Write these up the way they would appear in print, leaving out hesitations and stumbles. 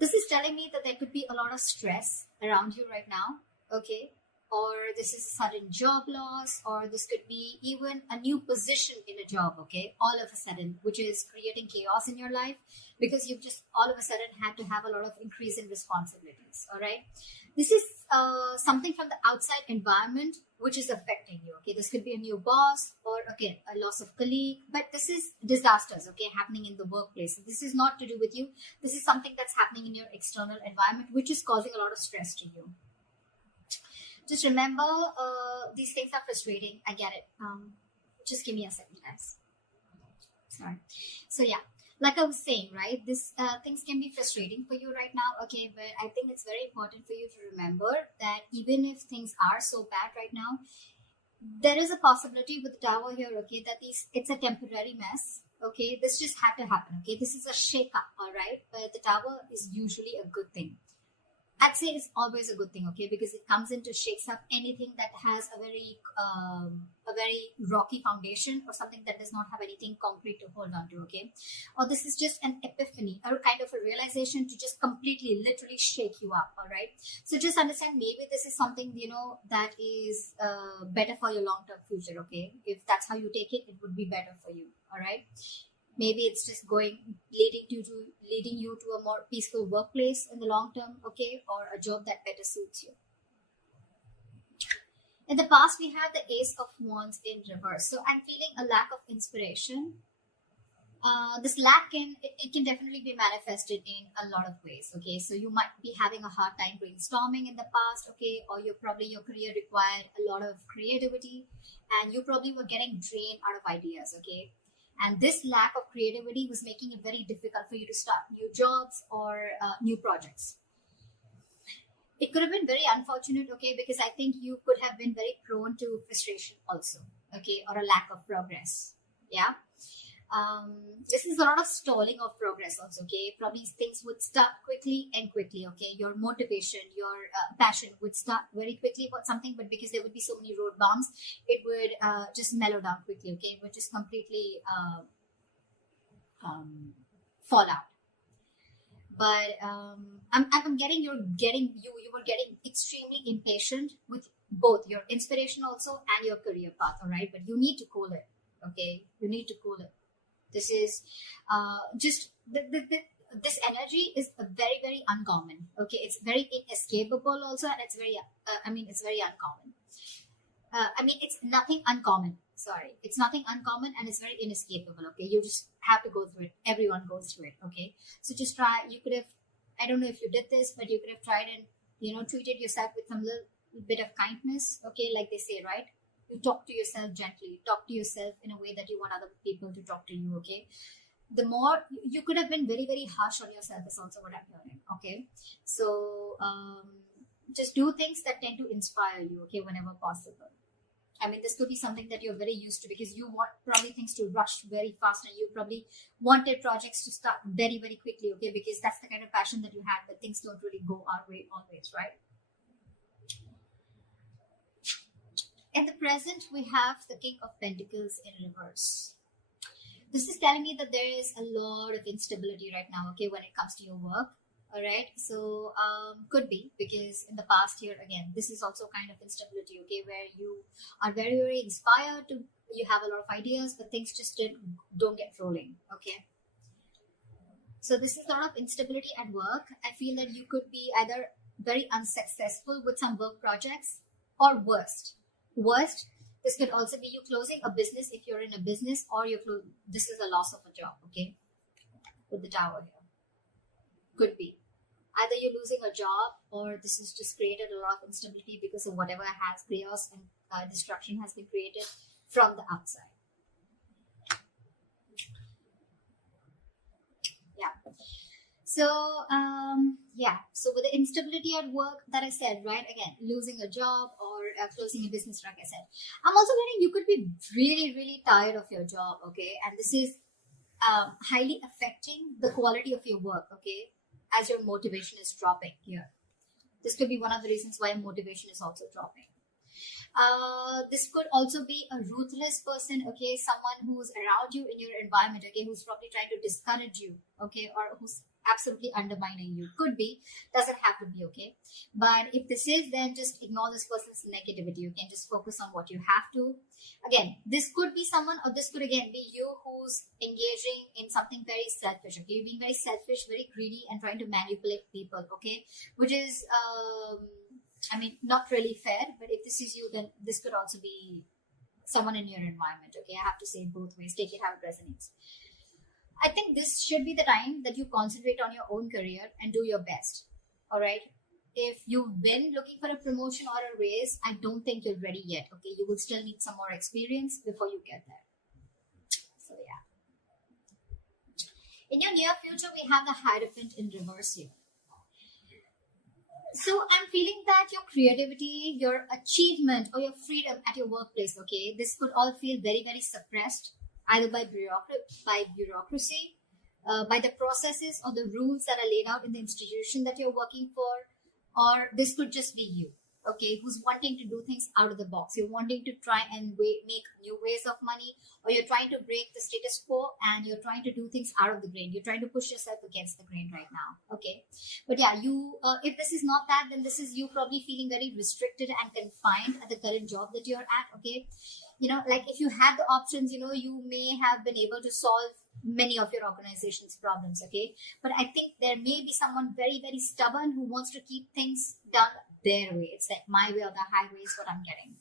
This is telling me that there could be a lot of stress around you right now, okay? Or this is sudden job loss, or this could be even a new position in a job, okay? All of a sudden, which is creating chaos in your life because you've just all of a sudden had to have a lot of increase in responsibilities, all right? This is something from the outside environment which is affecting you, okay? This could be a new boss or, again, a loss of colleague, but this is disasters, okay, happening in the workplace. This is not to do with you. This is something that's happening in your external environment, which is causing a lot of stress to you. Just remember, these things are frustrating. I get it. Just give me a second, guys. Sorry. So yeah, like I was saying, right, this things can be frustrating for you right now, okay, but I think it's very important for you to remember that even if things are so bad right now, there is a possibility with the tower here, okay, that it's a temporary mess, okay. This just had to happen, okay. This is a shake-up, all right, but the tower is usually a good thing. I'd say it's always a good thing, okay, because it comes in to shakes up anything that has a very rocky foundation or something that does not have anything concrete to hold on to, okay. Or this is just an epiphany or kind of a realization to just completely, literally shake you up, all right. So just understand, maybe this is something, you know, that is better for your long-term future, okay. If that's how you take it, it would be better for you, all right. Maybe it's just leading you to a more peaceful workplace in the long term, okay, or a job that better suits you. In the past, we have the Ace of Wands in reverse. So I'm feeling a lack of inspiration. This lack can definitely be manifested in a lot of ways, okay. So you might be having a hard time brainstorming in the past, okay, or your career required a lot of creativity, and you probably were getting drained out of ideas, okay. And this lack of creativity was making it very difficult for you to start new jobs or new projects. It could have been very unfortunate, okay, because I think you could have been very prone to frustration also, okay, or a lack of progress. Yeah. This is a lot of stalling of progress also, okay. Probably things would start quickly, okay. Your motivation, your passion would start very quickly about something, but because there would be so many road bumps, it would just mellow down quickly, okay. It would just completely fall out. But I'm getting you were getting extremely impatient with both your inspiration also and your career path, all right. But you need to cool it, okay. You need to cool it. This is just this energy is very, very uncommon, okay. It's very inescapable also, and it's very it's very uncommon. It's nothing uncommon, sorry, it's nothing uncommon, and it's very inescapable, okay. You just have to go through it. Everyone goes through it, okay. So just try. You could have, I don't know if you did this, but you could have tried and, you know, treated yourself with some little bit of kindness, okay, like they say, right? You talk to yourself gently, talk to yourself in a way that you want other people to talk to you, okay. The more you could have been very, very harsh on yourself is also what I'm hearing, okay. So just do things that tend to inspire you, okay, whenever possible. This could be something that you're very used to, because you want probably things to rush very fast, and you probably wanted projects to start very, very quickly, okay, because that's the kind of passion that you had, but things don't really go our way always, right? In the present, we have the King of Pentacles in reverse. This is telling me that there is a lot of instability right now, okay, when it comes to your work, all right? So, could be because in the past year, again, this is also kind of instability, okay, where you are very, very inspired to, you have a lot of ideas, but things just don't get rolling, okay? So this is a lot of instability at work. I feel that you could be either very unsuccessful with some work projects, or worst, this could also be you closing a business if you're in a business, or this is a loss of a job, okay, with the tower here. Could be either you're losing a job, or this has just created a lot of instability because of whatever has chaos and destruction has been created from the outside. Yeah. So, so with the instability at work that I said, right, again, losing a job or closing a business, like I said, I'm also getting you could be really, really tired of your job, okay, and this is highly affecting the quality of your work, okay, as your motivation is dropping here. This could be one of the reasons why motivation is also dropping. This could also be a ruthless person, okay, someone who's around you in your environment, okay, who's probably trying to discourage you, okay, or who's absolutely undermining you. Could be, doesn't have to be, okay? But if this is, then just ignore this person's negativity. You can just focus on what you have to. Again, this could be someone, or this could again be you who's engaging in something very selfish, okay? You're being very selfish, very greedy, and trying to manipulate people, okay? Which is, not really fair. But if this is you, then this could also be someone in your environment, okay? I have to say it both ways. Take it how it resonates. I think this should be the time that you concentrate on your own career and do your best. All right. If you've been looking for a promotion or a raise, I don't think you're ready yet. Okay. You will still need some more experience before you get there. So, yeah. In your near future, we have the Hierophant in reverse here. So I'm feeling that your creativity, your achievement, or your freedom at your workplace, okay, this could all feel very, very suppressed, either by bureaucracy, by the processes or the rules that are laid out in the institution that you're working for, or this could just be you, okay, who's wanting to do things out of the box. You're wanting to try and make new ways of money, or you're trying to break the status quo and you're trying to do things out of the grain. You're trying to push yourself against the grain right now, okay? But yeah, if this is not that, then this is you probably feeling very restricted and confined at the current job that you're at, okay? Like if you had the options, you may have been able to solve many of your organization's problems, okay? But I think there may be someone very, very stubborn who wants to keep things done their way. It's like my way or the highway is what I'm getting.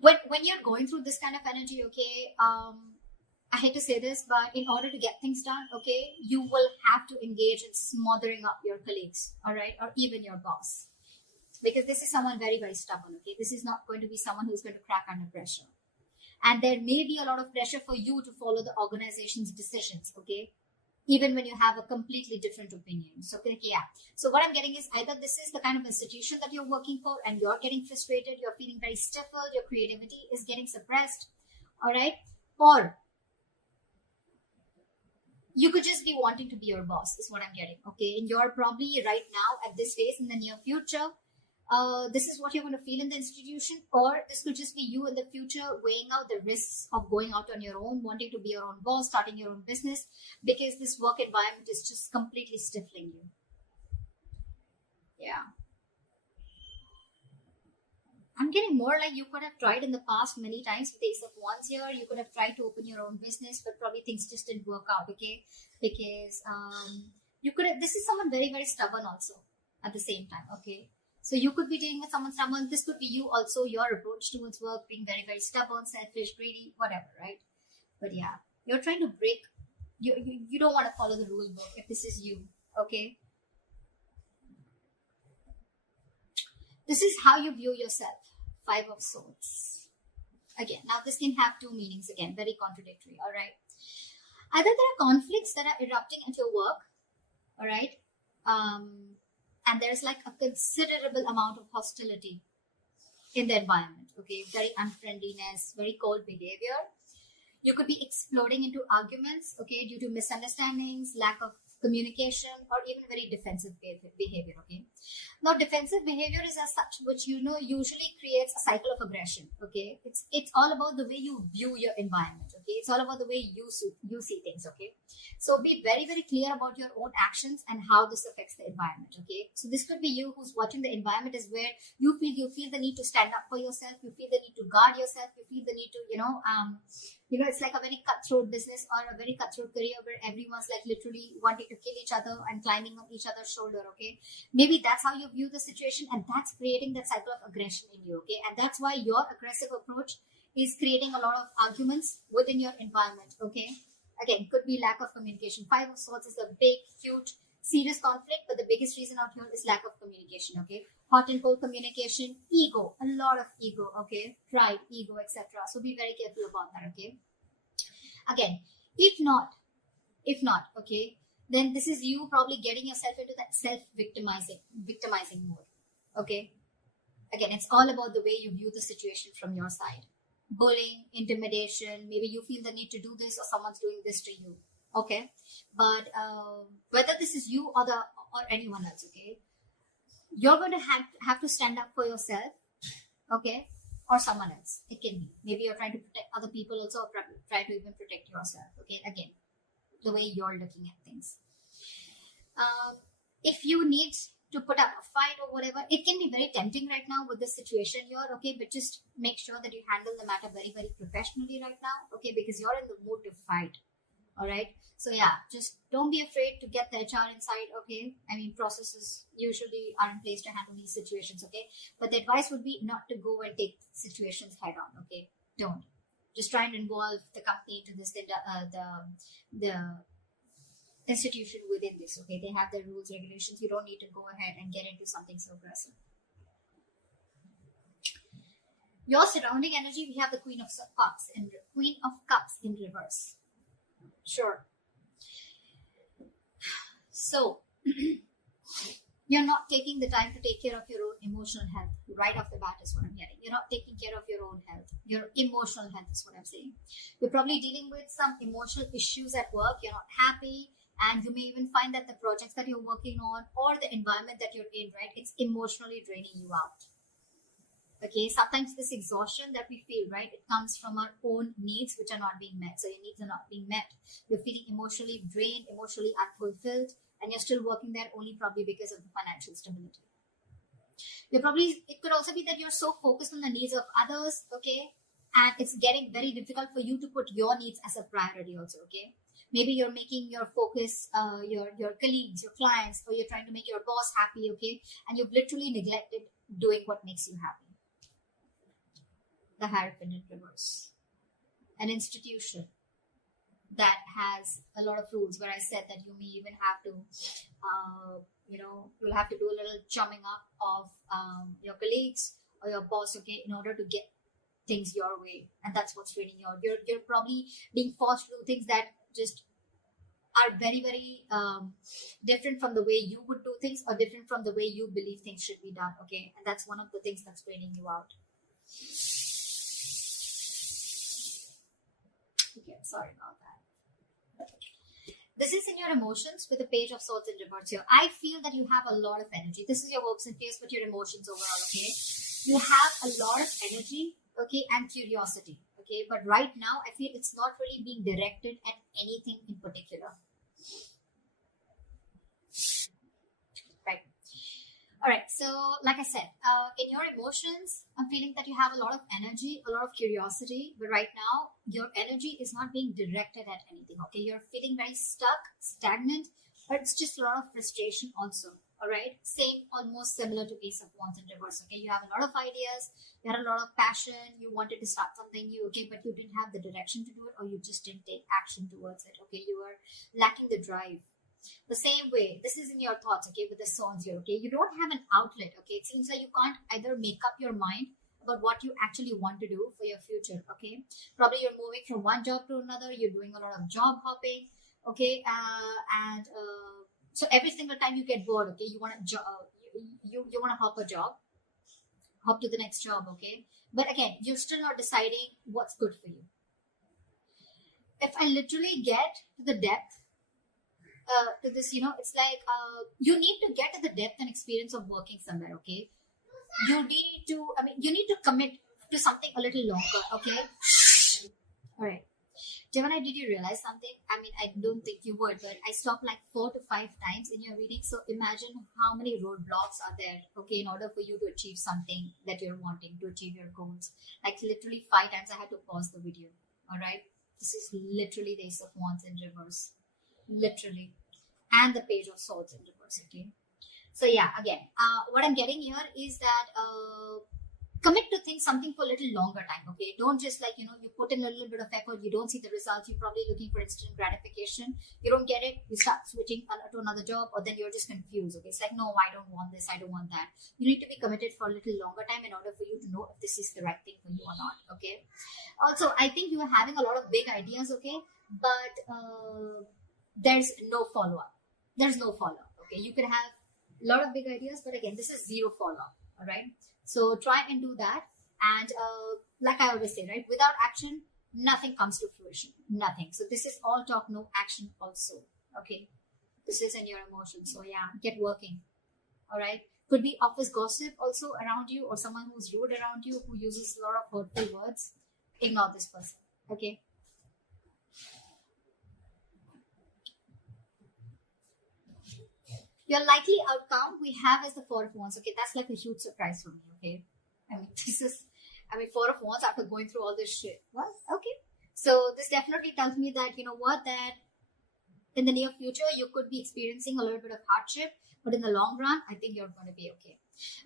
When you're going through this kind of energy, okay, I hate to say this, but in order to get things done, okay, you will have to engage in smothering up your colleagues, all right, or even your boss. Because this is someone very, very stubborn, okay? This is not going to be someone who's going to crack under pressure. And there may be a lot of pressure for you to follow the organization's decisions, okay? Even when you have a completely different opinion. So, okay, yeah. So what I'm getting is either this is the kind of institution that you're working for and you're getting frustrated, you're feeling very stifled, your creativity is getting suppressed, all right? Or you could just be wanting to be your boss, is what I'm getting, okay? And you're probably right now at this phase in the near future, this is what you're going to feel in the institution, or this could just be you in the future weighing out the risks of going out on your own, wanting to be your own boss, starting your own business, because this work environment is just completely stifling you. Yeah. I'm getting more like you could have tried in the past many times with the Ace of Wands here. You could have tried to open your own business, but probably things just didn't work out, okay? Because you could have, this is someone very, very stubborn also at the same time, okay? So you could be dealing with someone stubborn. This could be you also, your approach towards work, being very, very stubborn, selfish, greedy, whatever, right? But yeah, you're trying to break, you don't want to follow the rule book if this is you, okay? This is how you view yourself. 5 of Swords. Again, now this can have two meanings again, very contradictory, all right? Either there are conflicts that are erupting at your work, all right? And there's like a considerable amount of hostility in the environment, okay? Very unfriendliness, very cold behavior. You could be exploding into arguments, okay, due to misunderstandings, lack of communication, or even very defensive behavior, okay? Now, defensive behavior is as such, which, usually creates a cycle of aggression, okay? It's all about the way you view your environment, okay? It's all about the way you see things, okay? So be very, very clear about your own actions and how this affects the environment, okay? So this could be you who's watching the environment is where you feel the need to stand up for yourself, you feel the need to guard yourself, you feel the need to, it's like a very cutthroat business or a very cutthroat career where everyone's like literally wanting to kill each other and climbing on each other's shoulder, okay? Maybe that's how you view the situation, and that's creating that cycle of aggression in you, okay? And that's why your aggressive approach is creating a lot of arguments within your environment, okay? Again, could be lack of communication. 5 of Swords is a big, huge, serious conflict, but the biggest reason out here is lack of communication, okay? Hot and cold communication, ego, a lot of ego, okay? Pride, ego, etc. So be very careful about that, okay? Again, if not, okay, then this is you probably getting yourself into that victimizing mode, okay? Again, it's all about the way you view the situation from your side. Bullying, intimidation, maybe you feel the need to do this or someone's doing this to you, okay? But whether this is you or anyone else, okay, you're going to have to stand up for yourself, okay? or someone else. It can be. Maybe you're trying to protect other people also, or try to even protect yourself. Okay, again, the way you're looking at things. If you need to put up a fight or whatever, it can be very tempting right now with this situation here, okay, but just make sure that you handle the matter very, very professionally right now, okay, because you're in the mood to fight. All right, so yeah, just don't be afraid to get the HR inside, okay. I mean, processes usually are in place to handle these situations, okay, but the advice would be not to go and take situations head on, okay. Don't just try and involve the company to this, the institution within this, okay. They have their rules, regulations. You don't need to go ahead and get into something so aggressive. Your surrounding energy, we have the Queen of Cups in reverse. Sure. So you're not taking the time to take care of your own emotional health right off the bat is what I'm hearing. You're not taking care of your own health. Your emotional health is what I'm saying. You're probably dealing with some emotional issues at work. You're not happy. And you may even find that the projects that you're working on or the environment that you're in, right, it's emotionally draining you out. Okay, sometimes this exhaustion that we feel, right, it comes from our own needs which are not being met. So your needs are not being met. You're feeling emotionally drained, emotionally unfulfilled, and you're still working there only probably because of the financial stability. It could also be that you're so focused on the needs of others, okay, and it's getting very difficult for you to put your needs as a priority also, okay. Maybe you're making your focus, your colleagues, your clients, or you're trying to make your boss happy, okay, and you've literally neglected doing what makes you happy. The Hierophant in reverse. An institution that has a lot of rules, where I said that you may even have to, you'll have to do a little chumming up of your colleagues or your boss, okay, in order to get things your way. And that's what's draining you out. You're probably being forced to do things that just are very, very different from the way you would do things, or different from the way you believe things should be done, okay. And that's one of the things that's draining you out. Okay, sorry about that. This is in your emotions with the Page of Swords in reverse here. I feel that you have a lot of energy. This is your hopes and fears, but your emotions overall, okay? You have a lot of energy, okay, and curiosity, okay? But right now, I feel it's not really being directed at anything in particular. Right. All right, so like I said, in your emotions, I'm feeling that you have a lot of energy, a lot of curiosity, but right now, your energy is not being directed at anything, okay? You're feeling very stuck, stagnant, but it's just a lot of frustration also, all right? Same, almost similar to Ace of Wands in reverse, okay? You have a lot of ideas, you had a lot of passion, you wanted to start something new, okay? But you didn't have the direction to do it, or you just didn't take action towards it, okay? You were lacking the drive. The same way, this is in your thoughts, okay, with the swords here, okay? You don't have an outlet, okay? It seems like you can't either make up your mind about what you actually want to do for your future, okay? Probably you're moving from one job to another, you're doing a lot of job hopping, okay? So every single time you get bored, okay, you want to you want to hop a job, hop to the next job, okay? But again, you're still not deciding what's good for you. If I literally get to the depth, to this, it's like you need to get to the depth and experience of working somewhere, okay? You need to commit to something a little longer, okay? All right. Gemini, did you realize something? I mean, I don't think you would, but I stopped like 4 to 5 times in your reading. So imagine how many roadblocks are there, okay, in order for you to achieve something that you're wanting to achieve your goals. Like literally 5 times I had to pause the video, all right? This is literally the Ace of Wands in reverse. Literally. And the Page of Swords in reverse, okay? So yeah, again, what I'm getting here is that commit to something for a little longer time, okay? Don't just like, you put in a little bit of effort, you don't see the results, you're probably looking for instant gratification, you don't get it, you start switching to another job, or then you're just confused, okay? It's like, no, I don't want this, I don't want that. You need to be committed for a little longer time in order for you to know if this is the right thing for you or not, okay? Also, I think you are having a lot of big ideas, okay? But there's no follow-up. There's no follow-up, okay? You can have a lot of big ideas, but again, this is zero follow-up, all right? So try and do that. And like I always say, right, without action, nothing comes to fruition, nothing. So this is all talk, no action also, okay? This is in your emotions. So yeah, get working, all right? Could be office gossip also around you, or someone who's rude around you, who uses a lot of hurtful words. Ignore this person. Okay. Your likely outcome we have is the Four of Wands. Okay, that's like a huge surprise for me. Okay, Four of Wands after going through all this shit. What? Okay. So this definitely tells me that, you know what, that in the near future you could be experiencing a little bit of hardship, but in the long run, I think you're going to be okay.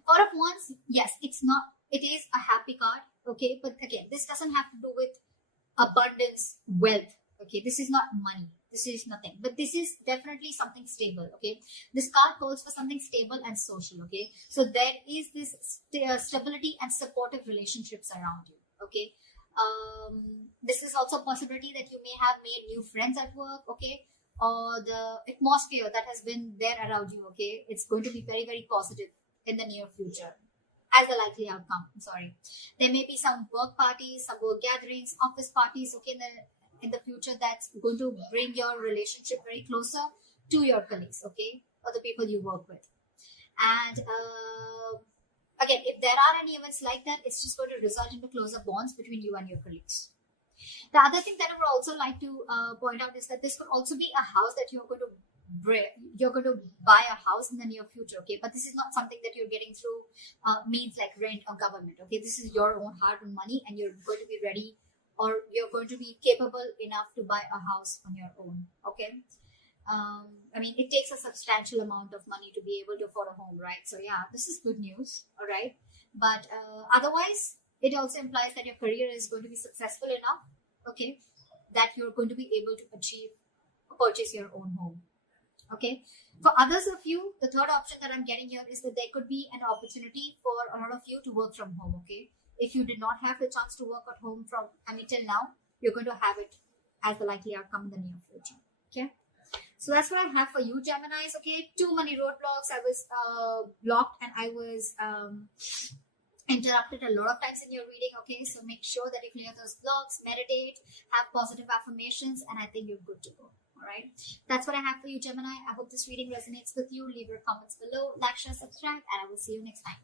Four of Wands, yes, it is a happy card. Okay, but again, this doesn't have to do with abundance, wealth. Okay, this is not money. This is nothing, but this is definitely something stable. Okay, this card calls for something stable and social. Okay, so there is this stability and supportive relationships around you. Okay, this is also a possibility that you may have made new friends at work. Okay, or the atmosphere that has been there around you. Okay, it's going to be very, very positive in the near future. As a likely outcome, I'm sorry, there may be some work parties, some work gatherings, office parties. Okay, in the future, that's going to bring your relationship very closer to your colleagues, okay, or the people you work with. And again, if there are any events like that, it's just going to result into closer bonds between you and your colleagues. The other thing that I would also like to point out is that this could also be a house that you're going to buy a house in the near future. Okay, but this is not something that you're getting through means like rent or government. Okay, this is your own hard-earned money, and you're going to be ready, or you're going to be capable enough to buy a house on your own. Okay, it takes a substantial amount of money to be able to afford a home, right? So yeah, this is good news. All right, but otherwise, it also implies that your career is going to be successful enough, okay, that you're going to be able to purchase your own home. Okay, for others of you, the third option that I'm getting here is that there could be an opportunity for a lot of you to work from home. Okay, if you did not have the chance to work at home till now, you're going to have it as the likely outcome in the near future. Okay, so that's what I have for you, Geminis. Okay, too many roadblocks. I was blocked, and I was interrupted a lot of times in your reading. Okay, so make sure that you clear those blocks, meditate, have positive affirmations, and I think you're good to go. All right, that's what I have for you, Gemini. I hope this reading resonates with you. Leave your comments below, like, share, subscribe, and I will see you next time.